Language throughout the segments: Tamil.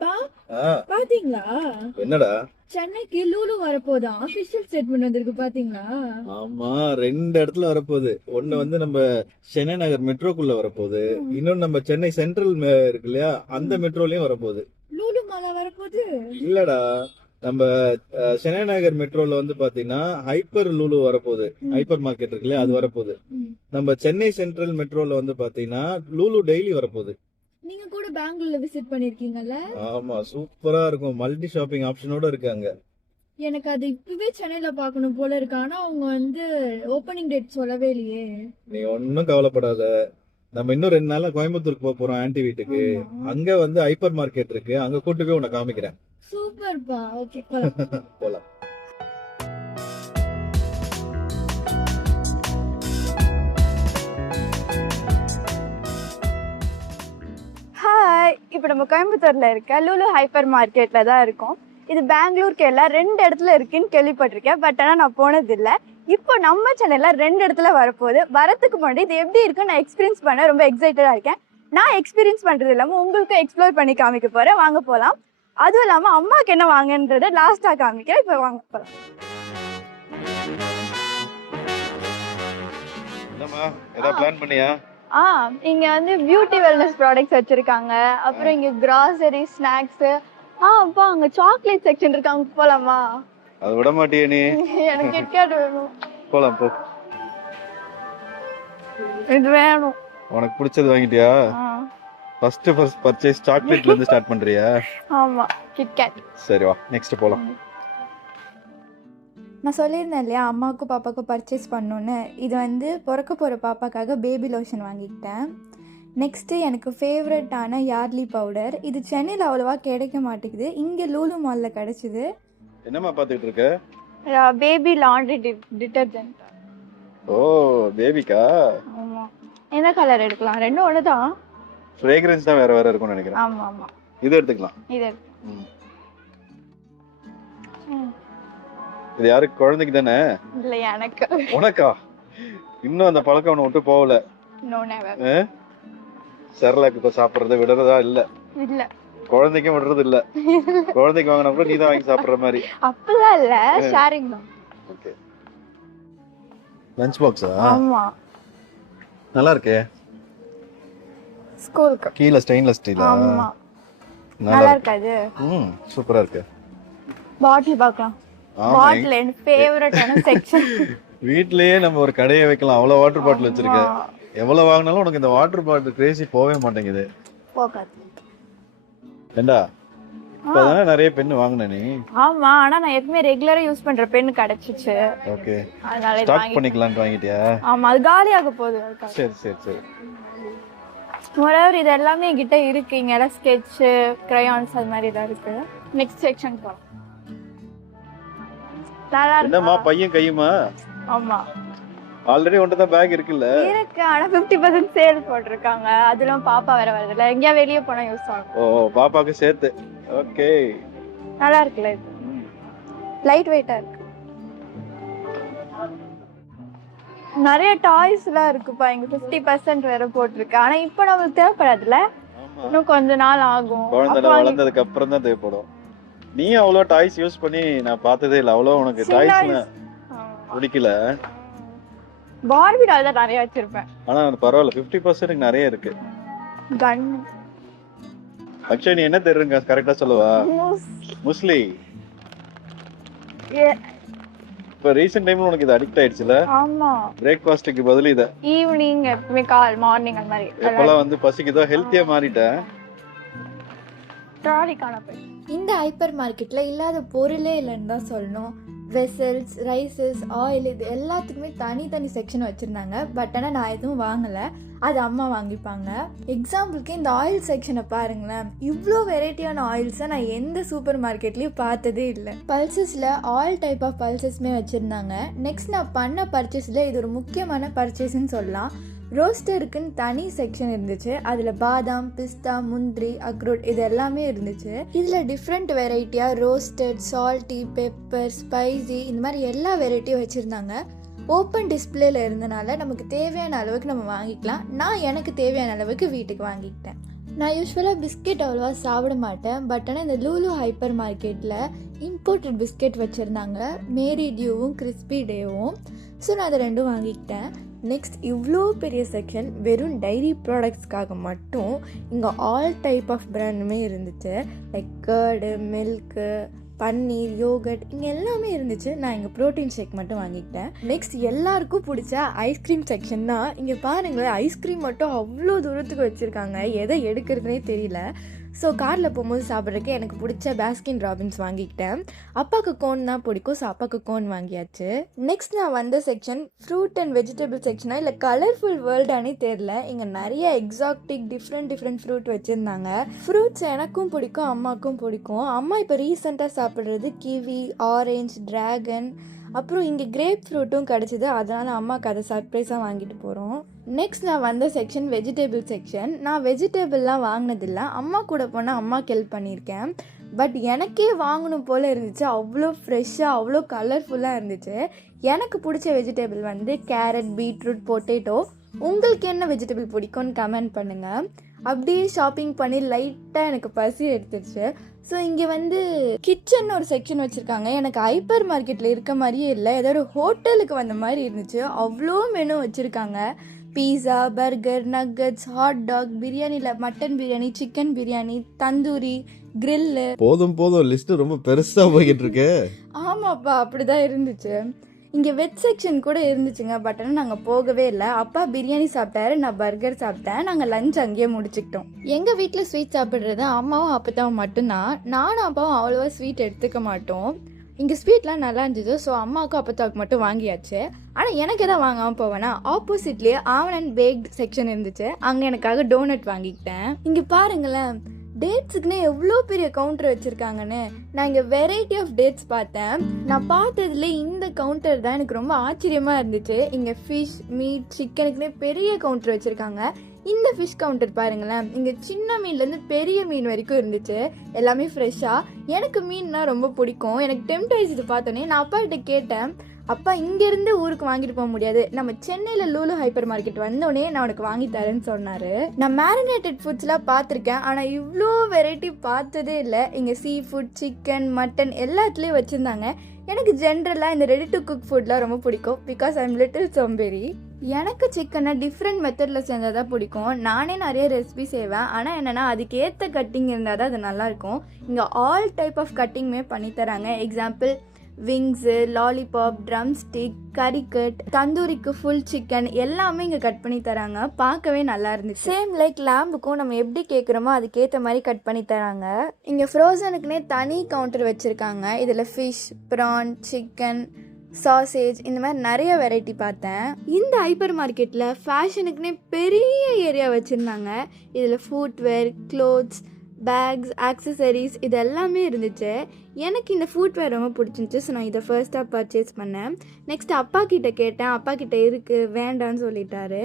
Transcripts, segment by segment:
பா ஆ, பாத்தீங்களா? என்னடா? சென்னைக்கு லூலு வரப்போதான் ஆபீஷியல் ஸ்டேட்மெண்ட் வந்திருக்கு பாத்தீங்களா? ஆமா, 2 இடத்துல வரப்போகுது. ஒண்ணு வந்து நம்ம சென்னை நகர் மெட்ரோக்குள்ள வரப்போகுது. ம், இன்னொன்னு நம்ம சென்னை சென்ட்ரல் இருக்கு இல்லையா, அந்த ம். மெட்ரோலயும் வரப்போகுது. லூலு மாலா வரப்போகுது. இல்லடா, நம்ம சென்னை நகர் மெட்ரோல வந்து பாத்தீங்கன்னா ஹைப்பர் லூலு வரப்போகுது. ம், ஹைப்பர் மார்க்கெட் இருக்கு இல்லையா, அது ம், வரப்போகுது. ம். நம்ம சென்னை சென்ட்ரல் மெட்ரோல வந்து பாத்தீங்கன்னா லூலு டெய்லி வரப்போகுது. நீங்க கூட பெங்களூர்ல விசிட் பண்ணிருக்கீங்கல்ல? ஆமா, சூப்பரா இருக்கும். மல்டி ஷாப்பிங் ஆப்ஷனோட இருக்காங்க. எனக்கு அது இப்பவே சென்னையில பார்க்கணும் போல இருக்கு. ஆனா அவங்க ஓபனிங் டேட் சொல்லவே இல்லையே. நீ ஒன்னும் கவலைப்படாத. நம்ம இன்னும் 2 நாள்ல கோயம்புத்தூருக்கு போக போறோம் ஆன்ட்டி வீட்டுக்கு. ஆமா. அங்க வந்து ஹைப்பர் மார்க்கெட் இருக்கு, அங்க கூட்டு போய் உன்னை காமிக்கிறேன். சூப்பர்ப்பா. ஓகே போலாம். போலாம். ஹாய், இப்போ நம்ம கோயம்புத்தூர்ல இருக்க லூலு ஹைப்பர் மார்க்கெட்ல தான் இருக்கோம். இது பெங்களூருக்கு எல்லாம் 2 இடத்துல இருக்குன்னு கேள்விப்பட்டிருக்கேன். பட் ஆனால் நான் போனதில்லை. இப்போ நம்ம சென்னையில் 2 இடத்துல வரப்போகுது. வரத்துக்கு முன்னாடி இது எப்படி இருக்குன்னு நான் எக்ஸ்பீரியன்ஸ் பண்ண ரொம்ப எக்ஸைட்டடாக இருக்கேன். நான் எக்ஸ்பீரியன்ஸ் பண்ணுறது இல்லாமல் உங்களுக்கும் எக்ஸ்ப்ளோர் பண்ணி காமிக்க போகிறேன். வாங்க போகலாம். அதுவும் இல்லாமல் அம்மாவுக்கு என்ன வாங்கன்றதை லாஸ்ட்டாக காமிக்கிறேன். இப்போ வாங்க போகலாம். என்னம்மா, ஏதாவது பிளான் பண்ணியா? இங்க வந்து பியூட்டி வெல்னஸ் ப்ராடக்ட்ஸ் வச்சிருக்காங்க. அப்புறம் இங்க கிராசரி, ஸ்நாக்ஸ். அப்பா அங்க சாக்லேட் செக்ஷன் இருக்கு. அங்க போலாமா? அது விட மாட்டியே நீ. எனக்கு கிட்கேட் வேணும். போலாம் போ. இது வேணும். உனக்கு பிடிச்சது வாங்கிட்டியா? ஆ, ஃபர்ஸ்ட் பர்ச்சேஸ் சாக்லேட்ல இருந்து ஸ்டார்ட் பண்றியா? ஆமா, கிட்கேட். சரி வா, நெக்ஸ்ட் போலாம். நான் சொல்லியிருந்தேன் இல்லையா அம்மாவுக்கும் பாப்பாவுக்கும் பர்ச்சேஸ் பண்ணணுன்னு. இது வந்து பிறக்க போகிற பாப்பாக்காக பேபி லோஷன் வாங்கிக்கிட்டேன். நெக்ஸ்ட்டு எனக்கு ஃபேவரட்டான யார்லி பவுடர். இது சென்னையில் அவ்வளோவா கிடைக்க மாட்டேங்குது, இங்கே லூலு மாலில் கிடச்சிது. என்னம்மா பாத்துக்கிட்டு இருக்க? Baby laundry detergent. ஓ, பேபிக்கா? ஆமா. என்ன கலர் எடுக்கலாம்? ரெண்டும் ஒன்று தான். ஃப்ரேக்ரன்ஸ் தான் வேற வேற இருக்கும்னு நினைக்கிறேன். ஆமா ஆமா, இது எடுத்துக்கலாம். இது எடுத்து. ம். ம். இது யாருக்கு? குழந்தைக்கு தானே? இல்லை, எனக்கு. உனக்கா? இன்னும் அந்த பழக்கம் அவனை விட்டு போகல. No never. செரலாக்கு இப்ப சாப்பிடுறத விடுறதா இல்ல? இல்ல, குழந்தைக்கும் விடுறது இல்ல. குழந்தைக்கு வாங்கினா கூட நீ தான் வாங்கி சாப்பிடுற மாதிரி. அப்பெல்லாம் இல்ல, ஷேரிங் தான். ஓகே. லஞ்ச் பாக்ஸா? ஆமா, நல்லா இருக்கே. ஸ்கூலுக்கு. கீழ ஸ்டெயின்லெஸ் ஸ்டீலா? ஆமா, நல்லா நல்லா இருக்கு. இருக்காது. சூப்பரா இருக்கு. பாட்டில் பார்க்கலாம். ஆமா, பாட்டில் எனக்கு ஃபேவரட்டான செக்ஷன். வீட்லயே நம்ம ஒரு கடையை வைக்கலாம். அவ்வளவு வாட்டர் பாட்டில் வச்சிருக்க. எவ்வளவு வாங்கினாலும் உனக்கு இந்த வாட்டர் பாட்டில் கிரேசி போவே மாட்டேங்குது. போகாது. ஏண்டா, இப்பதானே நிறைய பென் வாங்கின நீ? ஆமா, ஆனா நான் எப்பவுமே ரெகுலரா யூஸ் பண்ற பென் கிடைச்சிச்சு. ஓகே, அதனால இது ஸ்டாக் வாங்கி. பண்ணிக்கலாம்னு வாங்கிட்டியா? ஆமா, அது காலியாக போகுது. சரி சரி சரி. மொரவர் இது எல்லாமே என்கிட்ட இருக்கு. இங்க எல்லாம் ஸ்கெட்ச், கிரையான்ஸ் அது மாதிரி தான் இருக்கு. நெக்ஸ்ட் செக்ஷன் போலாம். நல்லா என்னம்மா இருக்கு. பையன் கையுமா? ஆமா ஆல்ரெடி ஒன்றை பேக் இருக்குல்ல? இருக்கு, ஆனா 50% சேல் போட்டிருக்காங்க. அதுலாம் பாப்பா வேற வருதுல, எங்கேயா வெளியே போனா யூஸ் ஆகும். ஓ, பாப்பாக்கு சேர்த்து. ஓகே, நல்லா இருக்குல்ல? இது லைட் வெயிட்டா இருக்கு. நிறைய டாய்ஸ் எல்லாம் இருக்குப்பா. இங்க 50% வேற போட்டிருக்கு. ஆனா இப்போ நமக்கு தேவைப்படாதுல்ல, ஆமா. இன்னும் கொஞ்ச நாள் ஆகும். குழந்தை அப்போ வளர்ந்ததுக்கு அப்புறம் தான் தேவைப்படும். நீ அவ்வளோ டாய்ஸ் யூஸ் பண்ணி நான் பார்த்ததே இல்லை. அவ்வளோ உனக்கு சின்ன டாய்ஸ் வயசு- பிடிக்கல. பார்பி டால் தான் நிறைய வச்சிருப்பேன். ஆனா பரவாயில்ல, 50% நிறைய இருக்கு. கன், அக்ஷய், நீ என்ன தெரியுங்க கரெக்டா சொல்லுவா? முஸ்லி. இப்ப ரீசெண்ட் டைம்ல உனக்கு இது அடிக்ட் ஆயிடுச்சுல? ஆமா, பிரேக்ஃபாஸ்ட்டுக்கு பதில் இத. ஈவினிங் எப்பவுமே மார்னிங் அந்த மாதிரி எப்பெல்லாம் வந்து பசிக்குதோ ஹெல்த்தியா மாறிட்டேன். ட்ராலிக்கான போய். இந்த ஹைப்பர் மார்க்கெட்டில் இல்லாத பொருளே இல்லைன்னு தான் சொல்லணும். வெசல்ஸ், ரைசஸ், ஆயில், இது எல்லாத்துக்குமே தனித்தனி செக்ஷன் வச்சுருந்தாங்க. பட் ஆனால் நான் எதுவும் வாங்கலை, அது அம்மா வாங்கிப்பாங்க. எக்ஸாம்பிளுக்கு இந்த ஆயில் செக்ஷனை பாருங்களேன். இவ்வளோ வெரைட்டியான ஆயில்ஸை நான் எந்த சூப்பர் மார்க்கெட்லேயும் பார்த்ததே இல்லை. பல்சஸில் ஆல் டைப் ஆஃப் பல்சஸ்மே வச்சுருந்தாங்க. நெக்ஸ்ட் நான் பண்ண பர்ச்சேஸில் இது ஒரு முக்கியமான பர்ச்சேஸ்ன்னு சொல்லலாம். ரோஸ்டருக்குன்னு தனி செக்ஷன் இருந்துச்சு. அதில் பாதாம், பிஸ்தா, முந்திரி, அக்ரூட் இது எல்லாமே இருந்துச்சு. இதில் டிஃப்ரெண்ட் வெரைட்டியாக ரோஸ்டட், சால்ட்டி, பெப்பர், ஸ்பைசி இந்த மாதிரி எல்லா வெரைட்டியும் வச்சுருந்தாங்க. ஓப்பன் டிஸ்பிளேல இருந்தனால நமக்கு தேவையான அளவுக்கு நம்ம வாங்கிக்கலாம். நான் எனக்கு தேவையான அளவுக்கு வீட்டுக்கு வாங்கிக்கிட்டேன். நான் யூஸ்வலாக பிஸ்கெட் அவ்வளோவா சாப்பிட மாட்டேன். பட் ஆனால் இந்த லூலு ஹைப்பர் மார்க்கெட்டில் இம்போர்ட்டட் பிஸ்கெட் வச்சுருந்தாங்க, மேரி டியூவும் கிறிஸ்பி டேவும். ஸோ நான் அதை ரெண்டும் வாங்கிக்கிட்டேன். நெக்ஸ்ட் இவ்வளோ பெரிய செக்ஷன் வெறும் டைரி ப்ராடக்ட்ஸ்க்காக மட்டும் இங்கே ஆல் டைப் ஆஃப் பிராண்டுமே இருந்துச்சு. லைக் கர்டு, மில்க்கு, பன்னீர், யோகட், இங்கே எல்லாமே இருந்துச்சு. நான் இங்கே ப்ரோட்டீன் ஷேக் மட்டும் வாங்கிக்கிட்டேன். நெக்ஸ்ட் எல்லாருக்கும் பிடிச்ச ஐஸ்கிரீம் செக்ஷன் தான். இங்கே பாருங்களேன், ஐஸ்கிரீம் மட்டும் அவ்வளோ தூரத்துக்கு வச்சுருக்காங்க, எதை எடுக்கிறதுனே தெரியல. ஸோ காரில் போகும்போது சாப்பிட்றதுக்கு எனக்கு பிடிச்ச பாஸ்கின் ராபின்ஸ் வாங்கிக்கிட்டேன். அப்பாவுக்கு கோன் தான் பிடிக்கும், ஸோ அப்பாவுக்கு கோன் வாங்கியாச்சு. நெக்ஸ்ட் நான் வந்த செக்ஷன் ஃப்ரூட் அண்ட் வெஜிடபிள் செக்ஷனாக இல்லை கலர்ஃபுல் வேர்ல்டானே தெரில. இங்கே நிறைய எக்ஸாக்டிக் டிஃப்ரெண்ட் ஃப்ரூட் வச்சுருந்தாங்க. ஃப்ரூட்ஸ் எனக்கும் பிடிக்கும், அம்மாவுக்கும் பிடிக்கும். அம்மா இப்போ ரீசெண்டாக சாப்பிட்றது கிவி, ஆரஞ்ச், ட்ராகன், அப்புறம் இங்கே கிரேப் ஃப்ரூட்டும் கிடச்சிது. அதனால் அம்மாவுக்கு அதை சர்ப்ரைஸாக வாங்கிட்டு போகிறோம். நெக்ஸ்ட் நான் வந்த செக்ஷன் வெஜிடபிள் செக்ஷன். நான் வெஜிடபிள்லாம் வாங்கினதில்லை, அம்மா கூட போனால் அம்மாவுக்கு ஹெல்ப் பண்ணியிருக்கேன். பட் எனக்கே வாங்கணும் போல் இருந்துச்சு. அவ்வளோ ஃப்ரெஷ்ஷாக, அவ்வளோ கலர்ஃபுல்லாக இருந்துச்சு. எனக்கு பிடிச்ச வெஜிடபிள் வந்து கேரட், பீட்ரூட், பொட்டேட்டோ. உங்களுக்கு என்ன வெஜிடபிள் பிடிக்கும்னு கமெண்ட் பண்ணுங்கள். அப்படியே ஷாப்பிங் பண்ணி லைட்டாக எனக்கு பசி எடுத்துருச்சு. ஸோ இங்கே வந்து கிச்சன் ஒரு செக்ஷன் வச்சுருக்காங்க. எனக்கு ஹைப்பர் மார்க்கெட்டில் இருக்க மாதிரியே இல்லை, ஏதோ ஒரு ஹோட்டலுக்கு வந்த மாதிரி இருந்துச்சு. அவ்வளோ மெனு வச்சுருக்காங்க. பீஸா, பர்கர், நக்கட்ஸ், ஹாட் டாக், பிரியாணியில் mutton biryani, chicken biryani, tandoori, grill. போதும் லிஸ்ட் ரொம்ப பெருசா போய்கிட்டு இருக்கு. ஆமாப்பா, அப்படிதான் இருந்துச்சு. இங்கே வெஜ் செக்ஷன் கூட இருந்துச்சுங்க. பட் ஆனால் நாங்கள் போகவே இல்லை. அப்பா பிரியாணி சாப்பிட்டாரு, நான் பர்கர் சாப்பிட்டேன். நாங்கள் லஞ்ச் அங்கேயே முடிச்சுக்கிட்டோம். எங்கள் வீட்டில் ஸ்வீட் சாப்பிட்றது அம்மாவும் அப்பத்தாவும் மட்டும்தான். நானும் அப்பாவும் அவ்வளோவா ஸ்வீட் எடுத்துக்க மாட்டோம். இங்கே ஸ்வீட்லாம் நல்லா இருந்துச்சு. ஸோ அம்மாவுக்கும் அப்பத்தாவுக்கு மட்டும் வாங்கியாச்சு. ஆனால் எனக்கு எதாவது வாங்காமல் போவேன்னா ஆப்போசிட்லேயே ஆவன் பேக்டு செக்ஷன் இருந்துச்சு. அங்கே எனக்காக டோனட் வாங்கிக்கிட்டேன். இங்கே பாருங்களேன், டேட்ஸுக்குன்னே எவ்வளோ பெரிய கவுண்டர் வச்சுருக்காங்கன்னு. நான் இங்கே வெரைட்டி ஆஃப் டேட்ஸ் பார்த்தேன். நான் பார்த்ததுல இந்த கவுண்டர் தான் எனக்கு ரொம்ப ஆச்சரியமாக இருந்துச்சு. இங்கே ஃபிஷ், மீட், சிக்கனுக்குன்னே பெரிய கவுண்டர் வச்சுருக்காங்க. இந்த ஃபிஷ் கவுண்டர் பாருங்களேன், இங்கே சின்ன மீன்லேருந்து பெரிய மீன் வரைக்கும் இருந்துச்சு. எல்லாமே ஃப்ரெஷ்ஷாக. எனக்கு மீன்னா ரொம்ப பிடிக்கும். எனக்கு டெம்ட் ஆயிடுச்சு பார்த்தோன்னே. நான் அப்பா கிட்ட கேட்டேன், அப்பா இங்கேருந்து ஊருக்கு வாங்கிட்டு போக முடியாது, நம்ம சென்னையில் லூலு ஹைப்பர் மார்க்கெட் வந்தோடனே நான் உனக்கு வாங்கி தரேன்னு சொன்னார். நான் மேரினேட்டட் ஃபுட்ஸ்லாம் பார்த்துருக்கேன், ஆனால் இவ்வளோ வெரைட்டி பார்த்ததே இல்லை. இங்கே சீ ஃபுட், சிக்கன், மட்டன் எல்லாத்துலேயும் வச்சுருந்தாங்க. எனக்கு ஜென்ரலாக இந்த ரெடி டு குக் ஃபுட்லாம் ரொம்ப பிடிக்கும். பிகாஸ் ஐ எம் லிட்டில் சோம்பேறி. எனக்கு சிக்கனை டிஃப்ரெண்ட் மெத்தடில் செஞ்சால் தான் பிடிக்கும். நானே நிறைய ரெசிபி செய்வேன். ஆனால் என்னென்னா அதுக்கு ஏற்ற கட்டிங் இருந்தால் தான் அது நல்லாயிருக்கும். இங்கே ஆல் டைப் ஆஃப் கட்டிங்குமே பண்ணித்தராங்க. Example wings, lollipop, drumstick, curry cut, தந்தூரிக்கு ஃபுல் சிக்கன் எல்லாமே இங்கே கட் பண்ணி தராங்க. பார்க்கவே நல்லா இருந்துச்சு. சேம் லைக் லேம்புக்கும் நம்ம எப்படி கேட்குறோமோ அதுக்கேற்ற மாதிரி கட் பண்ணி தராங்க. இங்கே ஃப்ரோசனுக்குனே தனி கவுண்டர் வச்சுருக்காங்க. இதில் ஃபிஷ், ப்ரான், சிக்கன், சாசேஜ், இந்த மாதிரி நிறைய வெரைட்டி பார்த்தேன். இந்த ஹைப்பர் மார்க்கெட்டில் ஃபேஷனுக்குனே பெரிய ஏரியா வச்சுருந்தாங்க. இதில் ஃபுட்வேர், க்ளோத்ஸ், பேக்ஸ், ஆக்சசரிஸ் இது எல்லாமே இருந்துச்சு. எனக்கு இந்த ஃபுட்வேர் ரொம்ப பிடிச்சிருந்துச்சு. ஸோ நான் இதை ஃபர்ஸ்ட்டாக பர்ச்சேஸ் பண்ணேன். நெக்ஸ்ட் அப்பா கிட்ட கேட்டேன், அப்பா கிட்ட இருக்குது, வேண்டான்னு சொல்லிட்டாரு.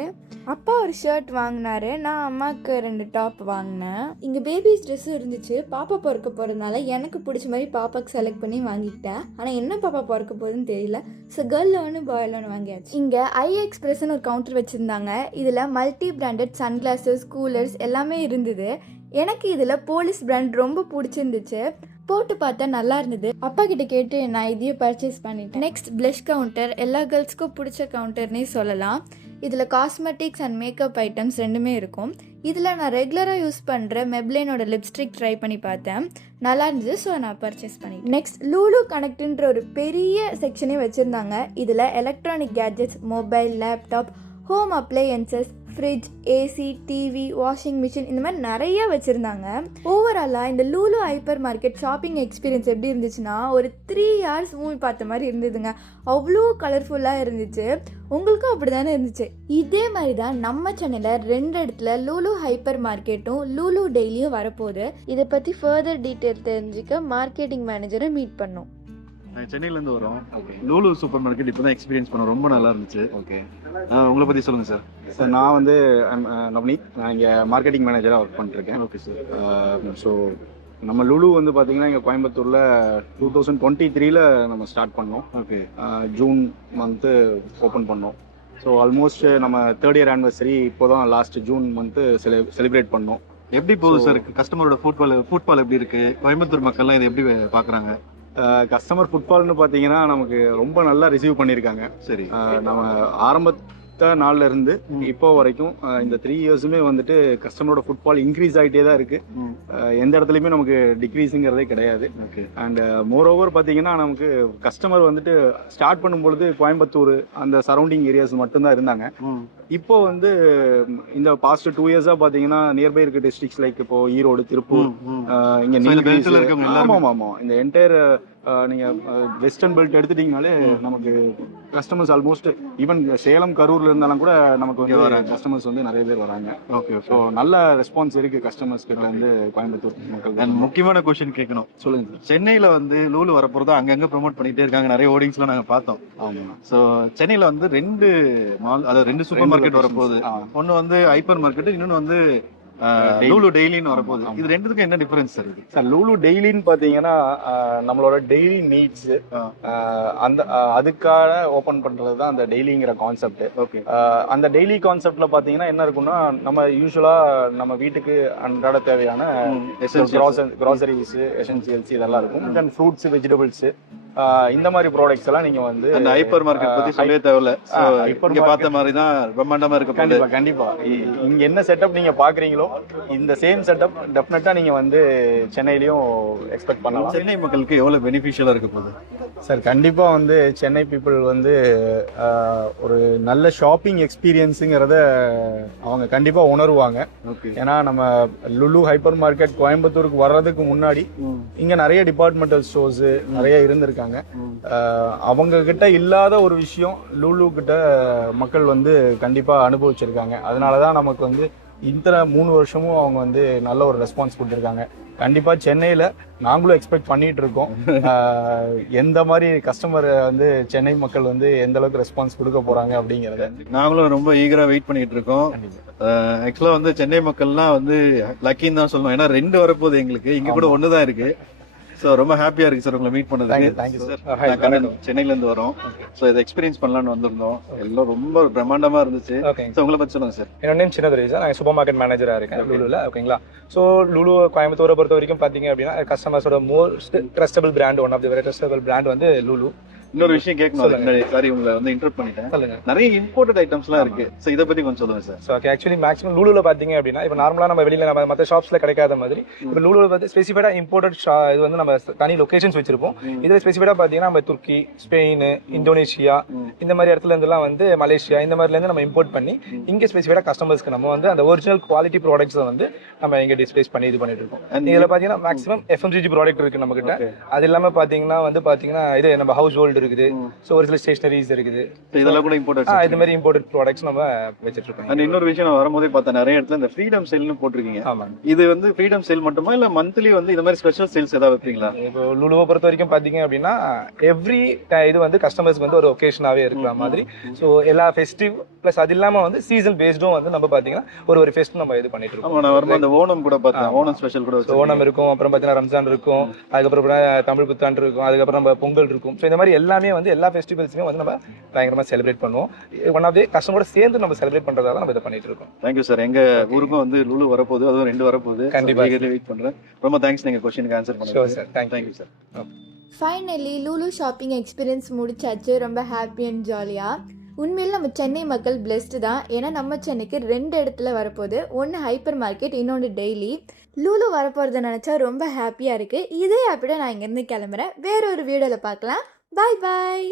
அப்பா ஒரு ஷர்ட் வாங்கினாரு, நான் அம்மாவுக்கு 2 டாப் வாங்கினேன். இங்கே பேபிஸ் ட்ரெஸ்ஸும் இருந்துச்சு. பாப்பா பிறக்க போகிறதுனால எனக்கு பிடிச்ச மாதிரி பாப்பாவுக்கு செலக்ட் பண்ணி வாங்கிக்கிட்டேன். ஆனால் என்ன பாப்பா பிறக்க போகுதுன்னு தெரியல. ஸோ கேர்ள் ஒன்று பாயில் ஒன்று வாங்கியாச்சு. இங்கே ஐ எக்ஸ்பிரஸ்ன்னு ஒரு கவுண்டர் வச்சுருந்தாங்க. இதில் மல்டி பிராண்டட் சன்கிளாஸஸ், கூலர்ஸ் எல்லாமே இருந்தது. எனக்கு இதில் போலீஸ் பிராண்ட் ரொம்ப பிடிச்சிருந்துச்சு. போட்டு பார்த்தா நல்லா இருந்தது. அப்பா கிட்ட கேட்டு நான் இதையும் பர்ச்சேஸ் பண்ணிட்டேன். நெக்ஸ்ட் ப்ளஷ் கவுண்டர், எல்லா கேர்ள்ஸ்க்கும் பிடிச்ச கவுண்டர்னே சொல்லலாம். இதில் காஸ்மெட்டிக்ஸ் அண்ட் மேக்கப் ஐட்டம்ஸ் ரெண்டுமே இருக்கும். இதில் நான் ரெகுலராக யூஸ் பண்ணுற மெப்ளைனோட லிப்ஸ்டிக் ட்ரை பண்ணி பார்த்தேன், நல்லா இருந்தது. ஸோ நான் பர்ச்சேஸ் பண்ணிட்டேன். நெக்ஸ்ட் லூலு கனெக்ட்ன்ற ஒரு பெரிய செக்ஷனே வச்சுருந்தாங்க. இதில் electronic gadgets, mobile, laptop, home appliances, fridge, AC, TV, washing machine இந்த மாதிரி நிறைய வச்சுருந்தாங்க. ஓவராலாக இந்த Lulu hyper market shopping experience எப்படி இருந்துச்சுன்னா ஒரு 3 hours மூவி பார்த்த மாதிரி இருந்ததுங்க. அவ்வளோ கலர்ஃபுல்லாக இருந்துச்சு. உங்களுக்கும் அப்படி தானே இருந்துச்சு? இதே மாதிரி தான் நம்ம சேனலில் 2 இடத்துல லூலு ஹைப்பர் மார்க்கெட்டும் லூலு டெய்லியும் வரப்போகுது. இதை பற்றி ஃபர்தர் டீட்டெயில் தெரிஞ்சுக்க மார்க்கெட்டிங் மேனேஜரை மீட் பண்ணோம். நாங்கள் சென்னையிலேருந்து வரோம். லூலு சூப்பர் மார்க்கெட் இப்போ தான் எக்ஸ்பீரியன்ஸ் பண்ணோம், ரொம்ப நல்லா இருந்துச்சு. ஓகே, உங்களை பற்றி சொல்லுங்கள் சார். சார் நான் வந்து நவனீத், நான் இங்கே மார்க்கெட்டிங் மேனேஜராக ஒர்க் பண்ணிட்டுருக்கேன். Okay sir. ஸோ நம்ம லுலு வந்து பார்த்தீங்கன்னா இங்கே கோயம்புத்தூரில் 2023 நம்ம ஸ்டார்ட் பண்ணோம். ஓகே, ஜூன் மந்த்து ஓப்பன் பண்ணோம். ஸோ ஆல்மோஸ்ட் நம்ம 3rd year anniversary இப்போ தான் லாஸ்ட் ஜூன் மந்த்து செலிப்ரேட் பண்ணோம். எப்படி போகுது சார் கஸ்டமரோட ஃபுட்பால் எப்படி இருக்கு? கோயம்புத்தூர் மக்கள்லாம் இதை எப்படி பாக்குறாங்க? கஸ்டமர் ஃபுட்பால்னு பார்த்தீங்கன்னா நமக்கு ரொம்ப நல்லா ரிசீவ் பண்ணியிருக்காங்க. சரி. நம்ம ஆரம்பத்த நாள்ல இருந்து இப்போ வரைக்கும் இந்த 3 இயர்ஸுமே வந்துட்டு கஸ்டமரோட ஃபுட்பால் இன்க்ரீஸ் ஆகிட்டே தான் இருக்கு. எந்த இடத்துலையுமே நமக்கு டிக்ரீஸுங்கிறதே கிடையாது. அண்ட் மோர் ஓவர் பார்த்தீங்கன்னா நமக்கு கஸ்டமர் வந்துட்டு ஸ்டார்ட் பண்ணும்பொழுது கோயம்புத்தூர் அந்த சரௌண்டிங் ஏரியாஸ் மட்டும்தான் இருந்தாங்க. இப்போ வந்து இந்த பாஸ்ட் 2 இயர்ஸா பாத்தீங்கன்னா நியர்பை இருக்க டிஸ்ட்ரிக்ட்ஸ் லைக் இப்போ ஈரோடு, திருப்பூர், இங்க ஆமா இந்த என்டையர் நீங்க வெஸ்டர்ன் பெல்ட் எடுத்துட்டீங்கனாலே நமக்கு கஸ்டமர்ஸ் ஆல்மோஸ்ட் ஈவன் சேலம், கரூர்ல இருந்தாலும் கூட நமக்கு வந்து கஸ்டமர்ஸ் வந்து நிறைய பேர் வராங்க. ஓகே. ஸோ நல்ல ரெஸ்பான்ஸ் இருக்கு கஸ்டமர்ஸ் கிட்ட இருந்து கோயம்புத்தூர் மக்கள். முக்கியமான கொஸ்டின் கேட்கணும். சொல்லுங்க. சென்னையில வந்து லூலு வரப்போறது அங்கங்க ப்ரோமோட் பண்ணிட்டே இருக்காங்க, நிறைய ஹோர்டிங்ஸ்லாம் நாங்க பார்த்தோம். ஆமா. ஸோ சென்னையில வந்து 2 மால், அதாவது 2 சூப்பர் மார்க்கெட் வரப்போகுது. ஒன்னு வந்து ஹைப்பர் மார்க்கெட், இன்னொன்னு வந்து லூலு டெய்லின்னு வரப்போகுது. இது ரெண்டுத்துக்கும் என்ன டிஃபரன்ஸ் சார்? சார் லூலு டெய்லின்னு பாத்தீங்கன்னா நம்மளோட டெய்லி நீட்ஸ் அந்த அதுக்காக ஓபன் பண்றது தான் அந்த டெய்லிங்கிற கான்செப்ட். ஓகே. அந்த டெய்லி கான்செப்ட்ல பாத்தீங்கன்னா என்ன இருக்கும்னா நம்ம யூஸ்வலா நம்ம வீட்டுக்கு அன்றாட தேவையான கிராசரிஸ், எசென்சியல்ஸ் இதெல்லாம் இருக்கும். தென் ஃப்ரூட்ஸ், வெஜிடபிள்ஸ் இந்த மாதிரி ப்ராடக்ட்ஸ் எல்லாம் நீங்க வந்து அந்த ஹைப்பர் மார்க்கெட் பத்தி சொல்லவே தேவையில்ல. இங்க பார்த்த மாதிரி தான் பிரம்மாண்டமா இருக்கு. கண்டிப்பா கண்டிப்பா இங்க என்ன செட்டப் நீங்க பாக்குறீங்களோ இந்த சேம் செட்டப் டெஃபினட்டா நீங்க வந்து சென்னையிலயும் எக்ஸ்பெக்ட் பண்ணலாம். சென்னை மக்களுக்கு எவ்வளவு பெனிஃபிஷியலா இருக்க போகுது சார்? கண்டிப்பா வந்து சென்னை பீப்புள் வந்து ஒரு நல்ல ஷாப்பிங் எக்ஸ்பீரியன்ஸுங்கிறத அவங்க கண்டிப்பா உணருவாங்க. ஏன்னா நம்ம லுலு ஹைப்பர் மார்க்கெட் கோயம்புத்தூருக்கு வர்றதுக்கு முன்னாடி இங்க நிறைய டிபார்ட்மெண்டல் ஸ்டோர்ஸ் நிறைய இருந்திருக்காங்க. அவங்க கிட்ட இல்லாத ஒரு விஷயம் லுலு கிட்ட மக்கள் வந்து கண்டிப்பா அனுபவிச்சிருக்காங்க. அதனாலதான் நமக்கு வந்து இத்தனை 3 வருஷமும் அவங்க வந்து நல்ல ஒரு ரெஸ்பான்ஸ் கொடுத்துருக்காங்க. கண்டிப்பா சென்னையில நாங்களும் எக்ஸ்பெக்ட் பண்ணிட்டு இருக்கோம் எந்த மாதிரி கஸ்டமர் வந்து சென்னை மக்கள் வந்து எந்த அளவுக்கு ரெஸ்பான்ஸ் கொடுக்க போறாங்க அப்படிங்கறத நாங்களும் ரொம்ப ஈகரா வெயிட் பண்ணிட்டு இருக்கோம். ஆக்சுவலா வந்து சென்னை மக்கள்லாம் வந்து லக்கின்னு தான் சொல்லணும். ஏன்னா 2 வரப்போகுது, எங்களுக்கு இங்க கூட 1 தான் இருக்கு. ஸோ ரொம்ப ஹாப்பியா இருக்கு சார் உங்களை மீட் பண்ணதுக்கு. Thank you sir. சென்னையில இருந்து வரோம். ஸோ இதை எக்ஸ்பீரியன்ஸ் பண்ணலாம்னு வந்திருந்தோம். எல்லாம் ரொம்ப பிரம்மாண்டமா இருந்துச்சு. ஸோ உங்களை பத்தி சொல்லுங்க சார். என்னோட நேம் சின்னதுரை சார். நான் சூப்பர் மார்க்கெட் மேனேஜரா இருக்கேன் லுலுல. ஓகேங்களா. ஸோ லுலு கோயம்புத்தூரை பொறுத்த வரைக்கும் பாத்தீங்க அப்படின்னா கஸ்டமர்ஸோட most trustable brand, one of the very trustable brand வந்து லுலு. இன்னொரு விஷயம் கேட்கணும். சாரி உங்களை வந்து இன்டர்ப்ட் பண்ணிட்டேன். சொல்லுங்க. நிறைய இம்போர்ட்டட் ஐட்டம்ஸ்லாம் இருக்கு. சோ இத பத்தி கொஞ்சம் சொல்லுங்க சார். சோ ஆக்சுவலி மேக்ஸிமம் லுலுல பாத்தீங்க அப்படின்னா இப்ப நார்மலா நம்ம வெளியில நம்ம மத்த ஷாப்ஸ்ல கிடைக்காத மாதிரி இப்ப லுலுல பார்த்து ஸ்பெசிஃபைடா இம்போர்ட்டட் இது வந்து நம்ம தனி லொகேஷன்ஸ் வச்சிருப்போம். இதுல ஸ்பெசிஃபைடா பாத்தீங்கன்னா நம்ம துர்க்கி, ஸ்பெயின், இந்தோனேஷியா இந்த மாதிரி இடத்துல இருந்துலாம் வந்து மலேசியா இந்த மாதிரில இருந்து நம்ம இம்போர்ட் பண்ணி இங்க ஸ்பெசிஃபைடா கஸ்டமர்ஸ்க்கு நம்ம வந்து அந்த ஒரிஜினல் குவாலிட்டி ப்ராடக்ட்ஸ் வந்து நம்ம இங்க டிஸ்ப்ளேஸ் பண்ணி இது பண்ணிட்டு இருக்கோம். இதுல பாத்தீங்கன்னா மேக்ஸிமம் FMCG ப்ராடக்ட் இருக்கு நம்ம கிட்ட. அது இல்லாம பாத்தீங்கன்னா இது நம்ம ஹவுஸ் ஹோல்டு இருக்குது. சோ ஒரு சில ஸ்டேஷனரிஸ் இருக்குது. இதெல்லாம் கூட இம்போர்ட்டட். இது மாதிரி இம்போர்ட்டட் ப்ராடக்ட்ஸ் நம்ம வச்சிட்டு இருக்கோம். அண்ட் இன்னொரு விஷயம் நான் வரும்போதே பார்த்தா நிறைய இடத்துல இந்த ஃப்ரீடம் சேல்னு போட்டிருக்கீங்க. ஆமா. இது வந்து ஃப்ரீடம் சேல் மட்டுமா இல்ல மந்த்லி வந்து இந்த மாதிரி ஸ்பெஷல் சேல்ஸ் ஏதாவது வைப்பீங்களா? இப்போ லுலுவை பொறுத்த வரைக்கும் பாத்தீங்க அப்படின்னா எவ்ரி இது வந்து கஸ்டமர்ஸ்க்கு வந்து ஒரு ஒகேஷனாவே இருக்கிற மாதிரி. சோ எல்லா ஃபெஸ்டிவ் பிளஸ் அது இல்லாம வந்து சீசன் பேஸ்டும் வந்து நம்ம பாத்தீங்கன்னா ஒரு ஃபெஸ்ட் நம்ம இது பண்ணிட்டு இருக்கோம். நான் வரும்போது அந்த ஓணம் கூட பார்த்தேன். ஓணம் ஸ்பெஷல் கூட ஓணம் இருக்கும். அப்புறம் பாத்தீங்கன்னா ரம்ஜான் இருக்கும். அதுக்கப்புறம் தமிழ் புத்தாண்டு இருக்கும். அதுக்கப்புறம் நம்ம பொங்கல் இருக்கும். ஸோ இந்த மாதிரி எல்லாமே வந்து எல்லா ஃபெஸ்டிவல்ஸுமே வந்து நம்ம பயங்கரமா செலிப்ரேட் பண்ணுவோம். ஒன் ஆஃப் தி கஸ்டமரோட சேர்ந்து நம்ம செலிப்ரேட் பண்றதால நம்ம இதை பண்ணிட்டு இருக்கோம். Thank you sir. எங்க ஊருக்கும் வந்து லுலு வரப்போகுது, அதுவும் 2 வரப்போகுது. கண்டிப்பா வெயிட் பண்றேன். ரொம்ப தேங்க்ஸ் நீங்க क्वेश्चनக்கு ஆன்சர் பண்ணீங்க. Sure sir. Thank you sir. Finally Lulu shopping experience முடிச்சாச்சு. ரொம்ப ஹாப்பி அண்ட் ஜாலியாக. உண்மையில் நம்ம சென்னை மக்கள் பிளெஸ்டு தான். ஏன்னா நம்ம சென்னைக்கு 2 இடத்துல வரப்போகுது. ஒன்று ஹைப்பர் மார்க்கெட், இன்னொன்று டெய்லி. லுலு வரப்போகிறத நினச்சா ரொம்ப ஹாப்பியாக இருக்குது. இதே ஹாப்பியோட நான் இங்கேருந்து கிளம்புறேன். வேற ஒரு வீடியோவில் பார்க்கலாம். பாய் பாய்.